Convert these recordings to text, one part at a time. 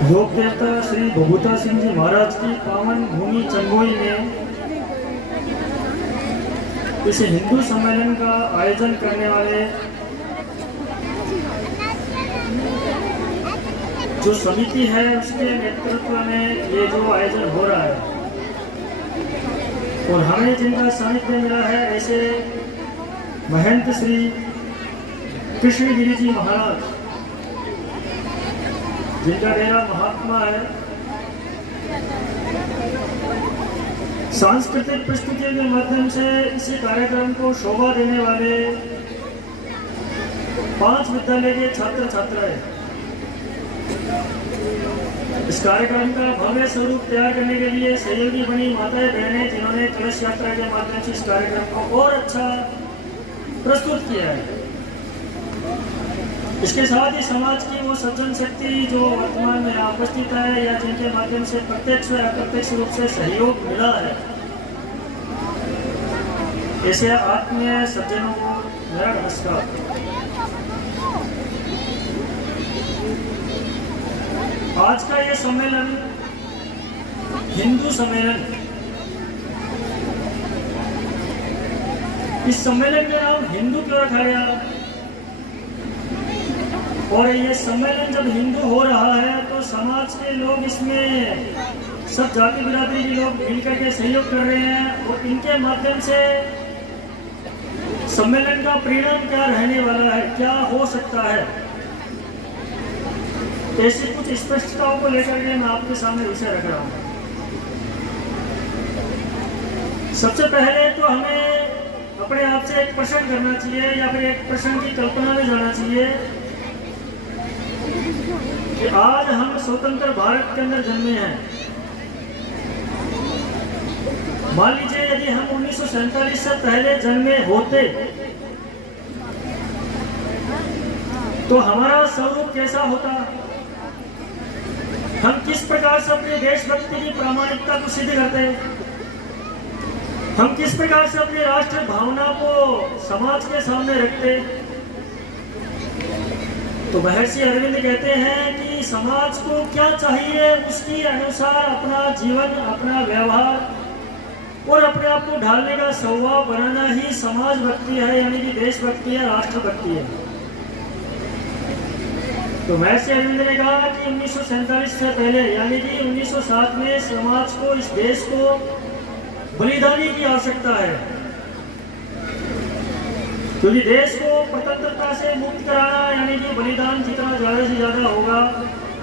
योग देवता श्री भभूता सिंह जी महाराज की पावन भूमि चंगोई में इस हिंदू सम्मेलन का आयोजन करने वाले जो समिति है उसके नेतृत्व में ये जो आयोजन हो रहा है और हमें जिनका सानिध्य मिला है ऐसे महंत श्री कृष्णगिरी जी महाराज जिनका डेरा महात्मा है। सांस्कृतिक प्रस्तुतियों के माध्यम से इसी कार्यक्रम को शोभा देने वाले 5 विद्यालय के छात्र छात्राएं इस कार्यक्रम का भव्य स्वरूप तैयार करने के लिए सहयोगी बनी माताएं बहनें जिन्होंने कलश यात्रा के माध्यम से इस कार्यक्रम को और अच्छा प्रस्तुत किया है। इसके साथ ही समाज की वो सज्जन शक्ति जो वर्तमान में उपस्थित है या जिनके माध्यम से प्रत्यक्ष या अप्रत्यक्ष रूप से सहयोग मिला है, ऐसे आत्मीय सज्जनों को मेरा नमस्कार। आज का ये सम्मेलन हिंदू सम्मेलन, इस सम्मेलन का नाम हिंदू क्यों रखा गया? और ये सम्मेलन जब हिंदू हो रहा है तो समाज के लोग इसमें सब जाति बिरादरी के लोग मिलकर के सहयोग कर रहे हैं और इनके माध्यम से सम्मेलन का परिणाम क्या रहने वाला है, क्या हो सकता है, ऐसी कुछ स्पष्टताओं को लेकर के मैं आपके सामने विषय रख रहा हूँ। सबसे पहले तो हमें अपने आप से एक प्रश्न करना चाहिए या फिर एक प्रश्न की कल्पना में जाना चाहिए कि आज हम स्वतंत्र भारत के अंदर जन्मे हैं। मान लीजिए यदि हम 1947 से पहले जन्मे होते तो हमारा स्वरूप कैसा होता? हम किस प्रकार से अपने देशभक्ति की प्रामाणिकता को सिद्ध करते? हम किस प्रकार से अपनी राष्ट्र भावना को समाज के सामने रखते? तो महर्षि अरविंद कहते हैं कि समाज को क्या चाहिए उसके अनुसार अपना जीवन, अपना व्यवहार और अपने आप को ढालने का स्वभाव बनाना ही समाज भक्ति है, यानी कि देशभक्ति है, राष्ट्रभक्ति है। तो महर्षि अरविंद ने कहा कि 1947 से पहले यानी कि 1907 में समाज को, इस देश को बलिदानी की आवश्यकता है, क्योंकि देश को स्वतंत्रता से मुक्त कराना यानी कि बलिदान जितना ज्यादा से ज्यादा होगा,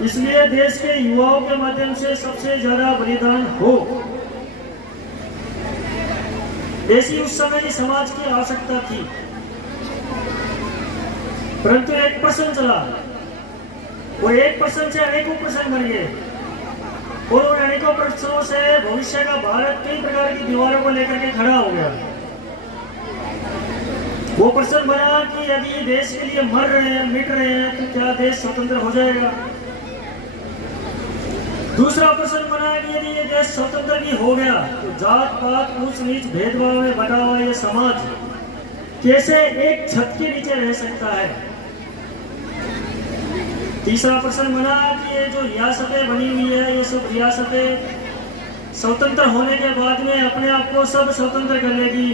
इसलिए देश के युवाओं के माध्यम से सबसे ज्यादा बलिदान हो, ऐसी उस समय की समाज की आवश्यकता थी। परंतु एक प्रश्न चला और एक प्रश्न से अनेकों प्रश्न बन गए और उन अनेकों प्रश्नों से भविष्य का भारत कई प्रकार की दीवारों को लेकर के खड़ा हो गया। वो प्रश्न बना कि यदि देश के लिए मर रहे हैं, मिट रहे हैं, तो क्या देश स्वतंत्र हो जाएगा? दूसरा प्रश्न बना कि यदि ये देश स्वतंत्र भी हो गया तो जात पात, ऊंच नीच, भेदभाव में बटा हुआ ये समाज कैसे एक छत के नीचे रह सकता है? तीसरा प्रश्न बना कि ये जो रियासतें बनी हुई है, ये सब रियासतें स्वतंत्र होने के बाद में अपने आप को सब स्वतंत्र कर लेगी।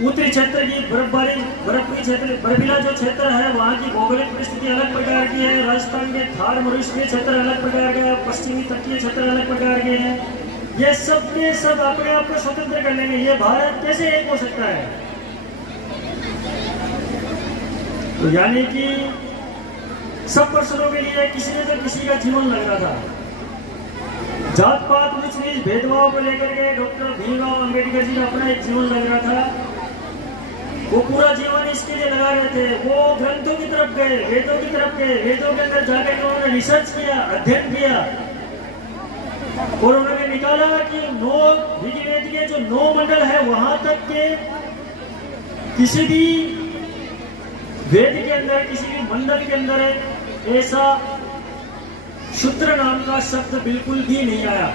उत्तरी क्षेत्र की बर्फीली क्षेत्र, बर्फीला जो क्षेत्र है वहाँ की भौगोलिक परिस्थिति अलग प्रकार की है, राजस्थान के थार मरुस्थलीय क्षेत्र अलग प्रकार के हैं, पश्चिमी तटीय क्षेत्र अलग प्रकार के हैं। ये सब के सब अपने आप को स्वतंत्र कर लेंगे, ये भारत कैसे एक हो सकता है? तो यानी कि सब प्रश्नों के लिए किसी न तो किसी का जीवन लग रहा था। जात पात, ऊंच नीच, भेदभाव को लेकर के डॉक्टर भीमराव अंबेडकर जी का अपना एक जीवन लग रहा था। वो पूरा जीवन इसके लिए लगा रहे थे। वो ग्रंथों की तरफ गए, वेदों की तरफ गए, वेदों के अंदर जाकर उन्होंने रिसर्च किया, अध्ययन किया और उन्होंने निकाला कि 9 ऋग्वेद के जो 9 मंडल है वहां तक के किसी भी वेद के अंदर, किसी भी मंडल के अंदर ऐसा शूद्र नाम का शब्द बिल्कुल भी नहीं आया।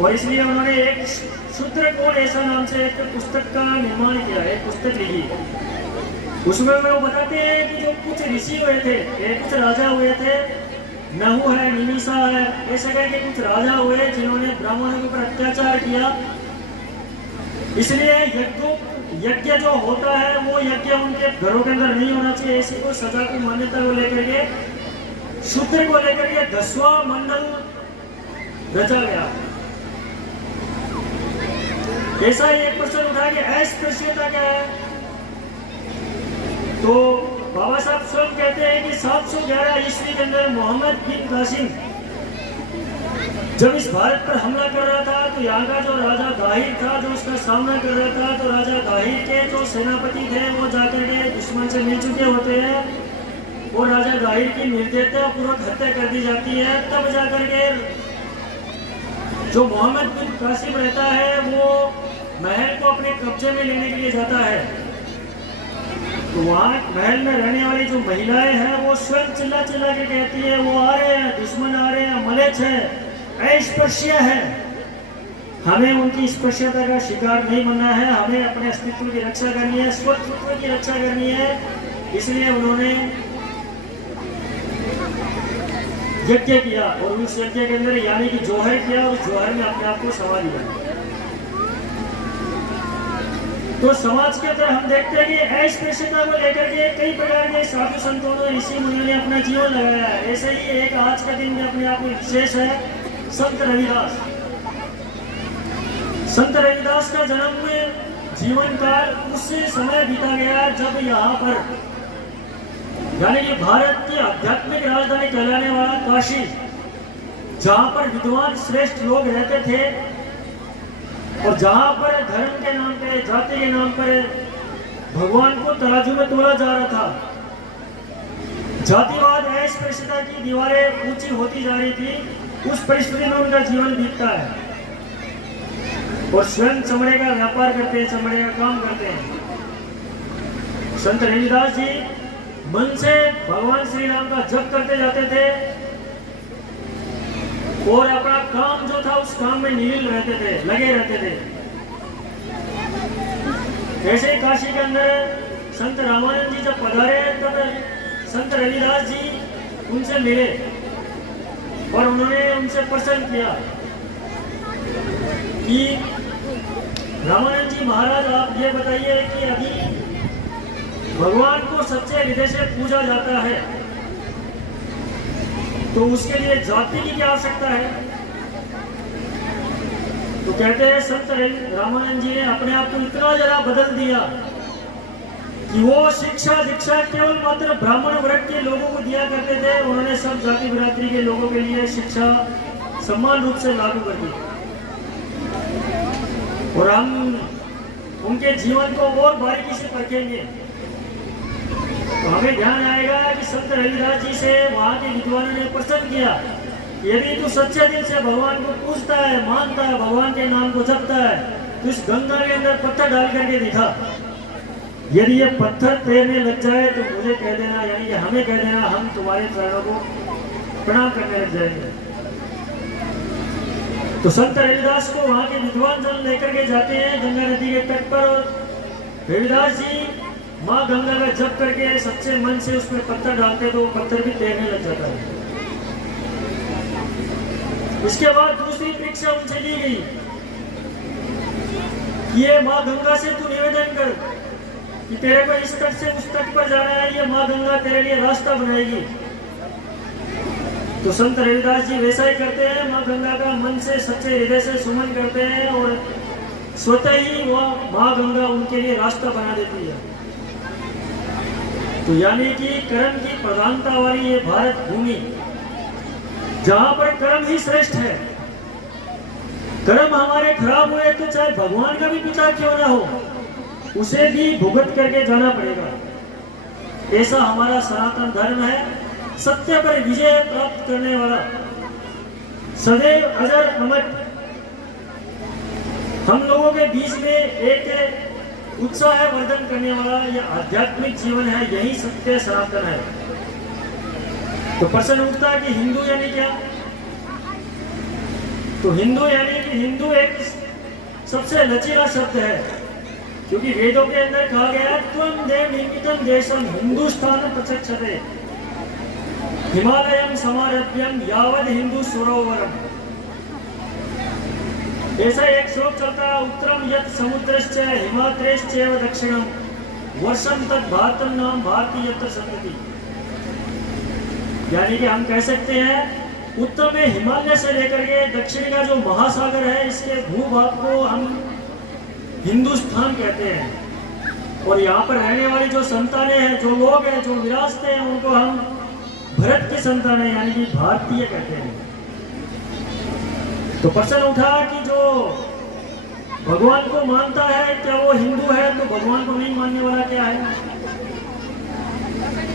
और इसलिए उन्होंने एक शूद्र कौन ऐसा नाम से एक पुस्तक का निर्माण किया, एक पुस्तक लिखी। उसमें वो बताते हैं कि जो कुछ ऋषि हुए थे, कुछ राजा हुए थे, नहु है, निमिषा है, ऐसे करके कुछ राजा हुए जिन्होंने ब्राह्मणों के ऊपर अत्याचार किया। इसलिए यज्ञ जो होता है वो यज्ञ उनके घरों के अंदर नहीं होना चाहिए। ऐसी को सजा की मान्यता को लेकर के शूद्र को लेकर के 10वां मंडल रचा गया। ऐसा ही एक प्रश्न उठा कि अस्पृश्यता क्या है, तो बाबा साहब स्वयं कहते हैं कि 711 ईस्वी के अंदर मोहम्मद बिन कासिम जब इस भारत पर हमला कर रहा था तो यहाँ का जो राजा दाहिर था जो उसका सामना कर रहा था, तो राजा दाहिर के जो सेनापति थे वो जाकर के दुश्मन से मिल चुके होते हैं और राजा दाहिर की निर्दयता पूर्वक हत्या कर दी जाती है। तब जाकर के जो मोहम्मद बिन कासिम रहता है वो महल को अपने कब्जे में लेने के लिए जाता है। तो वहाँ महल में रहने वाली जो महिलाएं हैं वो स्वयं चिल्ला चिल्ला के कहती है वो आ रहे हैं, दुश्मन आ रहे हैं, मलेच्छ है, अस्पृश्य है, हमें उनकी स्पृश्यता का शिकार नहीं बनना है, हमें अपने अस्तित्व की रक्षा करनी है, स्वत्व की रक्षा करनी है। इसलिए उन्होंने यज्ञ किया और उस यज्ञ के अंदर यानी कि जोहर किया और जोहर में अपने आप को समा दिया। तो समाज के अंदर हम देखते हैं कि अस्पृश्यता को लेकर के कई प्रकार के साधु संतों ने, ऋषि मुनियों ने अपना जीवन लगाया है। ऐसे ही एक आज का दिन भी अपने आप में विशेष है, संत रविदास। संत रविदास का जन्म जीवन काल उस समय बीता गया जब यहाँ पर यानी कि भारत की आध्यात्मिक राजधानी कहलाने वाला काशी, जहाँ पर विद्वान श्रेष्ठ लोग रहते थे और जहाँ पर धर्म के नाम पे, जाति के नाम पर भगवान को तराजू में तोला जा रहा था, जातिवाद अस्पृश्यता की दीवारें ऊंची होती जा रही थी, उस परिस्थिति में उनका जीवन बीतता है और स्वयं चमड़े का व्यापार करते हैं, चमड़े का काम करते हैं। संत रविदास जी मन से भगवान श्री राम का जप करते जाते थे और अपना काम जो था उस काम में निलीन रहते थे, लगे रहते थे। ऐसे ही काशी के अंदर संत रामानंद जी जब पधारे तब संत रविदास जी उनसे मिले और उन्होंने उनसे प्रश्न किया कि रामानंद जी महाराज, आप ये बताइए कि अभी भगवान को सच्चे हृदय से पूजा जाता है तो उसके लिए जाति की क्या आवश्यकता है? तो कहते हैं संत रामानंद जी ने अपने आप को इतना जरा बदल दिया कि वो शिक्षा दीक्षा केवल मात्र ब्राह्मण वर्ग के लोगों को दिया करते थे, उन्होंने सब जाति बिरादरी के लोगों के लिए शिक्षा समान रूप से लागू कर दी। और हम उनके जीवन को और बारीकी से परखेंगे तो हमें ध्यान आएगा कि संत रविदास जी से वहाँ के विद्वानों ने प्रश्न किया, यदि तू सच्चे दिल से भगवान को पूजता है, मानता है, भगवान के नाम को जपता है, तो इस गंगा के अंदर पत्थर डाल करके दिखा, यदि ये पत्थर तैरने लग जाए तो मुझे कह देना, यानी कि हमें कह देना, हम तुम्हारे चरणों को प्रणाम करने लग जाएंगे। तो संत रविदास को वहाँ के विद्वान जन लेकर के जाते हैं गंगा नदी के तट पर और रविदास जी माँ गंगा का जप करके सच्चे मन से उसमें पत्थर डालते तो वो पत्थर भी तैरने लग जाता है। इसके बाद दूसरी परीक्षा उनसे ली गई कि ये माँ गंगा से तू निवेदन कर कि तेरे को इस तट से उस तट पर जाना है, ये माँ गंगा तेरे लिए रास्ता बनाएगी। तो संत रविदास जी वैसा ही करते हैं, माँ गंगा का मन से सच्चे हृदय से सुमन करते हैं और स्वतः ही वह माँ गंगा उनके लिए रास्ता बना देती है। तो यानी कि कर्म की प्रधानता वाली ये भारत भूमि, जहां पर कर्म ही श्रेष्ठ है, कर्म हमारे खराब हुए तो चाहे भगवान का भी पिता क्यों ना हो, उसे भी भुगत करके जाना पड़ेगा। ऐसा हमारा सनातन धर्म है, सत्य पर विजय प्राप्त करने वाला, सदैव अजर अमर। हम लोगों के बीच में एक उत्साह वर्धन करने वाला यह आध्यात्मिक जीवन है, यही सत्य सनातन है। तो प्रश्न उठता है कि हिंदू यानी क्या? तो हिंदू यानी कि हिंदू एक सबसे लचीला शब्द है, क्योंकि वेदों के अंदर कहा गया है त्वं देव निर्मितं देशं हिंदुस्तान प्रचक्षते। हिमालयम समारभ्यम यावद हिंदू सरोवरम। ऐसा एक श्लोक चलता है, उत्तरम यत् समुद्रश्च हिमाद्रेश्च दक्षिणम वर्षम तक भारतम नाम भारतीय यत्र संगति। यानी कि हम कह सकते हैं उत्तर में हिमालय से लेकर के दक्षिण का जो महासागर है, इसके भूभाग को हम हिंदुस्तान कहते हैं। और यहाँ पर रहने वाली जो संतानें हैं, जो लोग हैं, जो विरासतें हैं, उनको हम भारत की संतानें यानी कि भारतीय कहते हैं। तो प्रश्न उठा कि जो भगवान को मानता है क्या वो हिंदू है, तो भगवान को नहीं मानने वाला क्या है?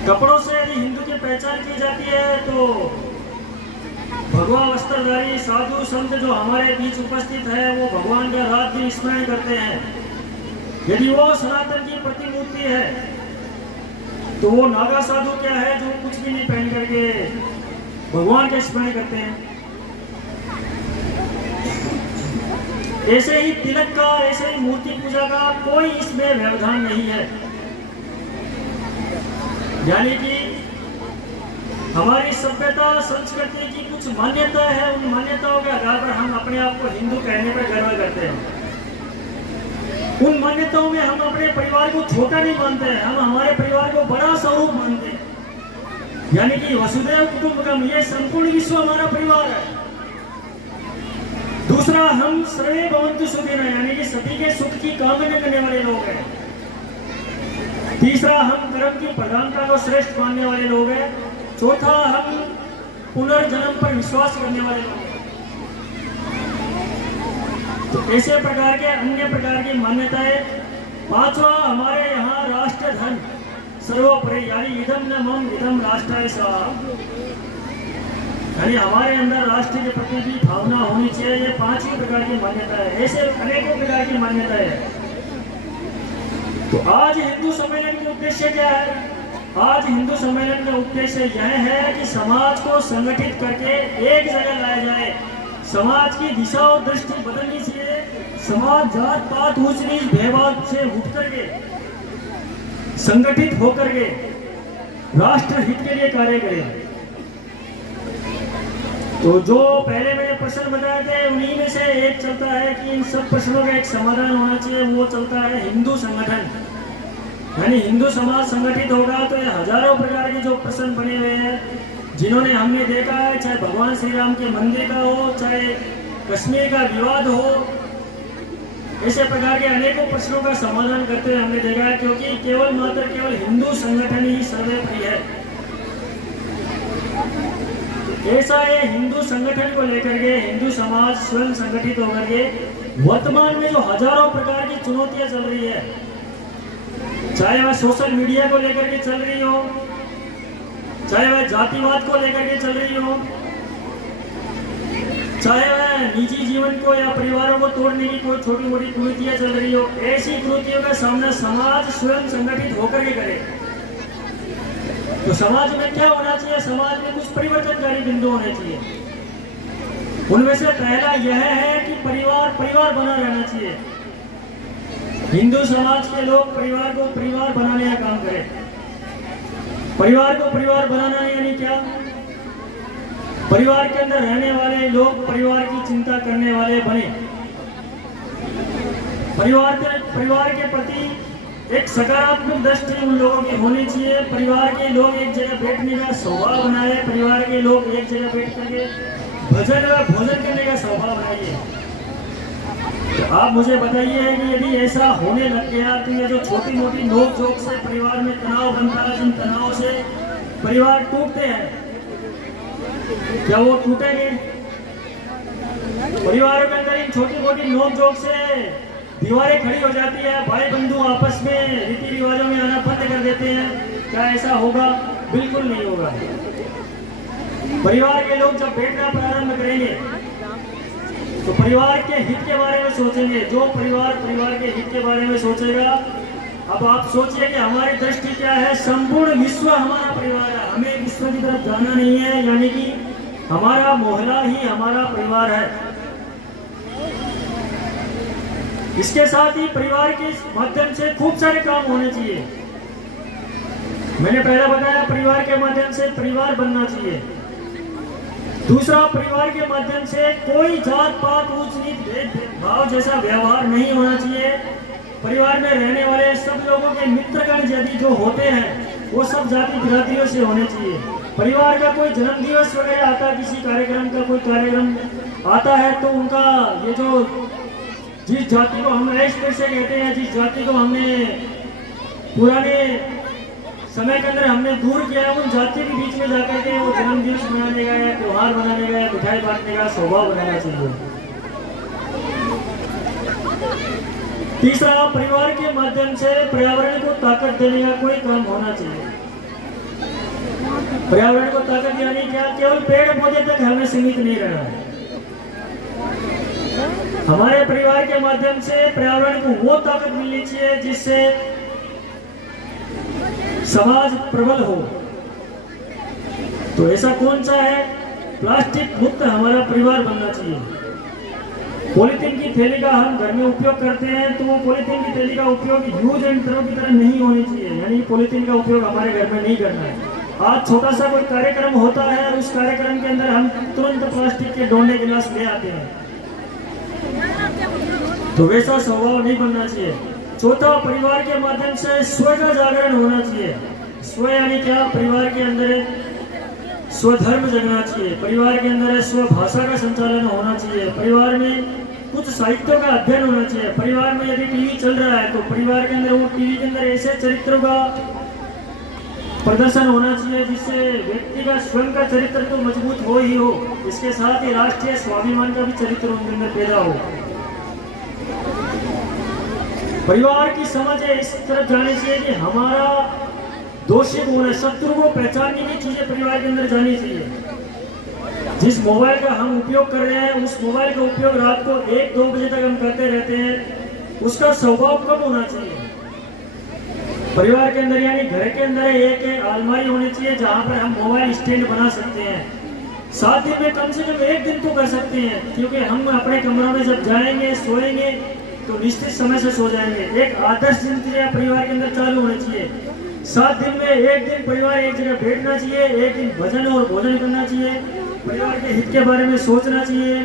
कपड़ों से यदि हिंदू की पहचान की जाती है तो भगवा वस्त्रधारी साधु संत जो हमारे बीच उपस्थित है वो भगवान का रात दिन स्मरण करते हैं। यदि वो सनातन की प्रतिमूर्ति है तो वो नागा साधु क्या है जो कुछ भी नहीं पहन करके भगवान का स्मरण करते हैं। ऐसे ही तिलक का, ऐसे ही मूर्ति पूजा का कोई इसमें व्यवधान नहीं है। यानी कि हमारी सभ्यता संस्कृति की कुछ मान्यता है, उन मान्यताओं के आधार पर हम अपने आप को हिंदू कहने पर गर्व करते हैं। उन मान्यताओं में हम अपने परिवार को छोटा नहीं मानते हैं, हम हमारे परिवार को बड़ा स्वरूप मानते हैं। यानी कि वसुधैव कुटुंबकम, ये संपूर्ण विश्व हमारा परिवार है। दूसरा, हम सर्वे भवन्तु सुखिनः, यानी कि सभी के सुख की कामना करने वाले लोग हैं। तीसरा, हम कर्म की प्रधानता को श्रेष्ठ मानने वाले लोग हैं। चौथा, हम पुनर्जन्म पर विश्वास करने वाले लोग हैं। तो ऐसे प्रकार के अन्य प्रकार की मान्यताएं। पांचवा, हमारे यहाँ राष्ट्र धन सर्वोपरि, यानी इदम न मम इदम राष्ट्राय सः, यानी हमारे अंदर राष्ट्र के प्रति भी भावना होनी चाहिए। ये पांचवी प्रकार की मान्यता है। ऐसे अनेकों प्रकार की मान्यताएं है। तो आज हिंदू सम्मेलन का उद्देश्य क्या है? आज हिंदू सम्मेलन का उद्देश्य यह है कि समाज को संगठित करके एक जगह लाया जाए। समाज की दिशा और दृष्टि बदलनी चाहिए। समाज जात पात ऊंच नीच भेदभाव से उठ करके संगठित होकर के राष्ट्र हित के लिए कार्य करे। तो जो पहले मैंने प्रश्न बताए थे उन्हीं में से एक चलता है कि इन सब प्रश्नों का एक समाधान होना चाहिए। वो चलता है हिंदू संगठन, यानी हिंदू समाज संगठित होगा तो ये हजारों प्रकार के जो प्रश्न बने हुए हैं, जिन्होंने हमने देखा है, चाहे भगवान श्री राम के मंदिर का हो, चाहे कश्मीर का विवाद हो, ऐसे प्रकार के अनेकों प्रश्नों का समाधान करते हुए हमने देखा है। क्योंकि केवल हिंदू संगठन ही सर्वोपरि है। ऐसा ये हिंदू संगठन को लेकर के हिंदू समाज स्वयं संगठित होकर के वर्तमान में जो हजारों प्रकार की चुनौतियां चल रही है, चाहे वह सोशल मीडिया को लेकर के चल रही हो, चाहे वह जातिवाद को लेकर के चल रही हो, चाहे वह निजी जीवन को या परिवारों को तोड़ने की कोई छोटी मोटी कुरीतियां चल रही हो, ऐसी कुरीतियों का सामना समाज स्वयं संगठित होकर के करे। तो समाज में क्या होना चाहिए? समाज में कुछ परिवर्तनकारी बिंदु होने चाहिए। उनमें से पहला यह है कि परिवार बना रहना चाहिए। हिंदू समाज के लोग परिवार को परिवार बनाने का काम करें। परिवार को परिवार बनाना यानी क्या? परिवार के अंदर रहने वाले लोग परिवार की चिंता करने वाले बने। परिवार के प्रति एक सकारात्मक दृष्टि उन लोगों की होनी चाहिए। परिवार के लोग एक जगह बैठने का स्वभाव बनाए। परिवार के लोग एक जगह बैठ करके भोजन करने का स्वभाव बनाइए। तो आप मुझे बताइए कि यदि ऐसा होने लग गया तो ये जो छोटी मोटी नोक झोंक से परिवार में तनाव बनता है, जिन तनाव से परिवार टूटते हैं, क्या वो टूटेंगे? परिवारों के अंदर इन छोटी मोटी नोक झोंक से दीवारें खड़ी हो जाती है, भाई बंधु आपस में रीति रिवाजों में आना बंद कर देते हैं। क्या ऐसा होगा? बिल्कुल नहीं होगा। परिवार के लोग जब बैठना प्रारंभ करेंगे तो परिवार के हित के बारे में सोचेंगे। जो परिवार के हित के बारे में सोचेगा, अब आप सोचिए कि हमारी दृष्टि क्या है? संपूर्ण विश्व हमारा परिवार है। हमें विश्व की तरफ जाना नहीं है, यानी कि हमारा मोहल्ला ही हमारा परिवार है। इसके साथ ही परिवार के माध्यम से खूब सारे काम होने चाहिए। मैंने पहला बताया परिवार के माध्यम से परिवार बनना चाहिए। दूसरा, परिवार के माध्यम से कोई जात पात ऊंच नीच भेदभाव जैसा व्यवहार नहीं होना चाहिए। परिवार में रहने वाले सब लोगों के मित्रगण यदि जो होते हैं वो सब जाति बिरादरियों से होने चाहिए। परिवार का कोई जन्म दिवस वगैरह आता है, किसी कार्यक्रम का कोई कार्यक्रम आता है तो उनका ये जो जिस जाति को हम राष्ट्र से कहते हैं, जिस जाति को हमने पुराने समय के अंदर हमने दूर किया, उन जाति के बीच में जाकर के वो जन्म दिवस मनाने का या त्योहार मनाने का या मिठाई बांटने का स्वभाव बनाना चाहिए। तीसरा, परिवार के माध्यम से पर्यावरण को ताकत देने का कोई काम होना चाहिए। पर्यावरण को ताकत यानी क्या? केवल पेड़ पौधे तक हमें सीमित नहीं रहना है। हमारे परिवार के माध्यम से पर्यावरण को वो ताकत मिलनी चाहिए जिससे समाज प्रबल हो। तो ऐसा कौन सा है? प्लास्टिक मुक्त हमारा परिवार बनना चाहिए। पॉलीथीन की थैली का हम घर में उपयोग करते हैं तो वो पॉलीथीन की थैली का उपयोग यूज एंड थ्रो की तरह नहीं होनी चाहिए, यानी पॉलीथीन का उपयोग हमारे घर में नहीं करना है। आज छोटा सा कोई कार्यक्रम होता है और उस कार्यक्रम के अंदर हम तुरंत प्लास्टिक के डोने गिलास ले आते हैं, तो वैसा स्वभाव नहीं बनना चाहिए। चौथा, परिवार के माध्यम से स्व का जागरण होना चाहिए। स्व यानी क्या? परिवार के अंदर स्वधर्म जगना चाहिए, परिवार के अंदर स्व भाषा का संचालन होना चाहिए, परिवार में कुछ साहित्यों का अध्ययन होना चाहिए। परिवार में यदि टीवी चल रहा है तो परिवार के अंदर वो टीवी के अंदर ऐसे चरित्रों का प्रदर्शन होना चाहिए जिससे व्यक्ति का स्वयं का चरित्र तो मजबूत हो ही हो, इसके साथ ही राष्ट्रीय स्वाभिमान का भी चरित्र उनके अंदर पैदा हो। परिवार की समझ इस तरफ जानी चाहिए कि हमारा दोषी कौन है, शत्रु को पहचानने की चीजें परिवार के अंदर जानी चाहिए। जिस मोबाइल का हम उपयोग कर रहे हैं उस मोबाइल का उपयोग रात को 1-2 बजे तक हम करते रहते हैं, उसका स्वभाव कब होना चाहिए? परिवार के अंदर यानी घर के अंदर एक अलमारी होनी चाहिए जहां पर हम मोबाइल स्टैंड बना सकते हैं। 7 दिन में कम से कम 1 दिन तो कर सकते हैं, क्योंकि हम अपने कमरों में जब जाएंगे सोएंगे तो निश्चित समय से सो जाएंगे। एक आदर्श दिनचर्या परिवार के अंदर चालू होनी चाहिए। 7 दिन में 1 दिन परिवार एक जगह बैठना चाहिए, 1 दिन भजन और भोजन करना चाहिए, परिवार के हित के बारे में सोचना चाहिए।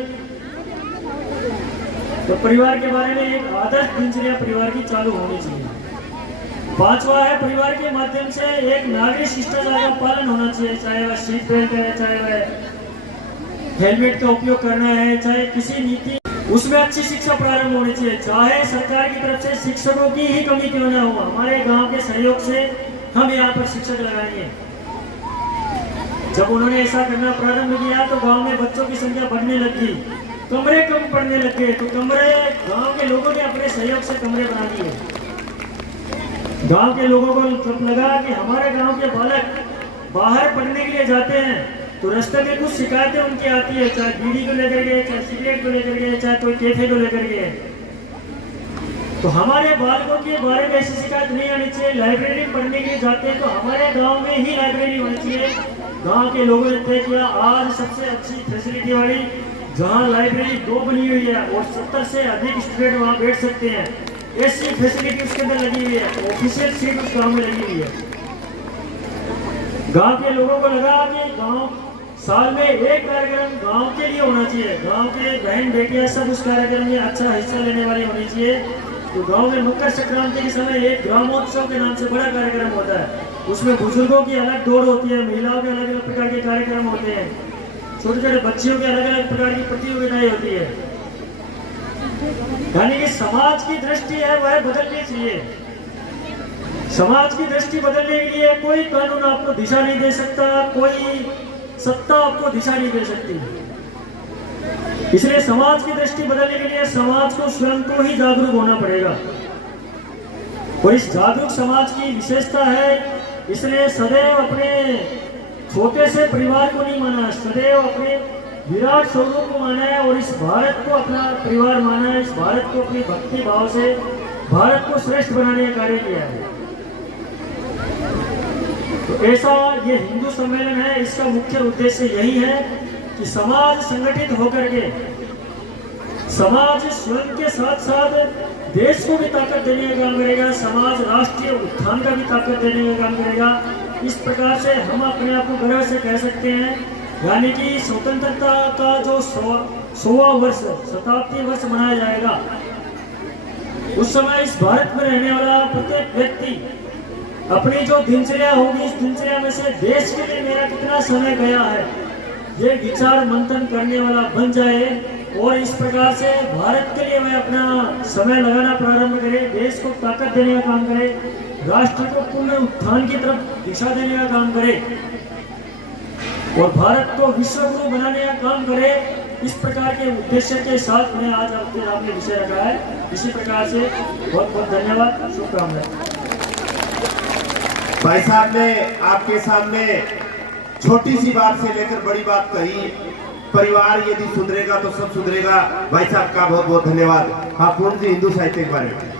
तो परिवार के बारे में एक आदर्श दिनचर्या परिवार की चालू होनी चाहिए। 5वां है, परिवार के माध्यम से एक नागरिक शिष्टाचार का पालन होना चाहिए, चाहे वह सीट बेल्ट है, चाहे वह हेलमेट का उपयोग करना है, चाहे किसी नीति उसमें अच्छी शिक्षा प्रारंभ होनी चाहिए। चाहे सरकार की तरफ से शिक्षकों की ही कमी क्यों ना हो, हमारे गांव के सहयोग से हम यहाँ पर शिक्षक लगाएंगे। जब उन्होंने ऐसा करना प्रारंभ किया तो गांव में बच्चों की संख्या बढ़ने लगी, कमरे कम पड़ने लगे, तो कमरे गांव के लोगों ने अपने सहयोग से कमरे बना दिए। गांव के लोगों को जब लगा कि हमारे गांव के बालक बाहर पढ़ने के लिए जाते हैं तो रास्ते में कुछ शिकायतें उनकी आती है, चाहे बीड़ी को लेकर के, चाहे सिगरेट को लेकर के, चाहे कोई कैफे को लेकर के, तो हमारे बालकों के बारे में ऐसी शिकायत नहीं आनी चाहिए। लाइब्रेरी पढ़ने के लिए जाते हैं तो हमारे गांव में ही लाइब्रेरी होनी चाहिए। गांव के लोगों ने तय किया आज सबसे अच्छी फैसिलिटी वाली जहां लाइब्रेरी 2 बनी हुई है और 70 से अधिक स्टूडेंट वहां बैठ सकते हैं, ऐसी फैसिलिटी उसके अंदर लगी हुई है, ऑफिशियल सीट उस गाँव में लगी हुई है। गांव के लोगों को लगा कि गांव साल में एक कार्यक्रम गांव के लिए होना चाहिए, गांव के बहन बेटियां सब उस कार्यक्रम में अच्छा हिस्सा लेने वाली होनी चाहिए। तो गांव में मकर संक्रांति के समय एक ग्रामोत्सव के नाम से बड़ा कार्यक्रम होता है, उसमें बुजुर्गों की अलग दौड़ होती है, महिलाओं के अलग अलग प्रकार के कार्यक्रम होते हैं, छोटे छोटे बच्चियों की अलग अलग प्रकार की प्रतियोगिताएं होती है। यानी कि समाज की दृष्टि है वह बदलनी चाहिए। समाज की दृष्टि बदलने के लिए कोई कानून आपको दिशा नहीं दे सकता, कोई सत्ता आपको दिशा नहीं दे सकती। इसलिए समाज की दृष्टि बदलने के लिए समाज को स्वयं को ही जागरूक होना पड़ेगा। और इस जागरूक समाज की विशेषता है, इसलिए सदैव अपने छोटे से परिवार को नहीं माना, सदैव अपने विराट स्वरूप को माना है और इस भारत को अपना परिवार माना है, इस भारत को अपनी भक्ति भाव से भारत को श्रेष्ठ बनाने का कार्य किया है। तो ऐसा ये हिंदू सम्मेलन है, इसका मुख्य उद्देश्य यही है कि समाज संगठित होकर के समाज स्वयं के साथ साथ देश को भी ताकत देने का काम करेगा, समाज राष्ट्रीय उत्थान का भी ताकत देने का काम करेगा। इस प्रकार से हम अपने आप को गर्व से कह सकते हैं, यानी कि स्वतंत्रता का जो 100वां वर्ष, शताब्दी वर्ष मनाया जाएगा, उस समय इस भारत में रहने वाला प्रत्येक व्यक्ति अपनी जो दिनचर्या होगी, इस दिनचर्या में से देश के लिए मेरा कितना समय गया है, ये विचार मंथन करने वाला बन जाए और इस प्रकार से भारत के लिए वह अपना समय लगाना प्रारंभ करे, देश को ताकत देने का काम करे, राष्ट्र को पूर्ण उत्थान की तरफ दिशा देने का काम करे और भारत को विश्व गुरु बनाने का काम करे। इस प्रकार के उद्देश्य के साथ मैं आज आपने विषय रखा है। इसी प्रकार से बहुत बहुत धन्यवाद, शुभकामनाएं। भाई साहब ने आपके सामने छोटी सी बात से लेकर बड़ी बात कही। परिवार यदि सुधरेगा तो सब सुधरेगा। भाई साहब का बहुत बहुत धन्यवाद। हाँ पूर्ण जी, हिंदू साहित्य के बारे में।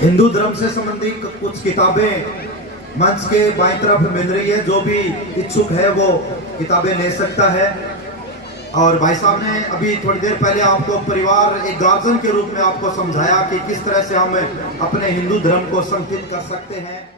हिंदू धर्म से संबंधित कुछ किताबें मंच के बाईं तरफ मिल रही है, जो भी इच्छुक है वो किताबें ले सकता है। और भाई साहब ने अभी थोड़ी देर पहले आपको परिवार एक गार्जियन के रूप में आपको समझाया कि किस तरह से हम अपने हिंदू धर्म को संरक्षित कर सकते हैं।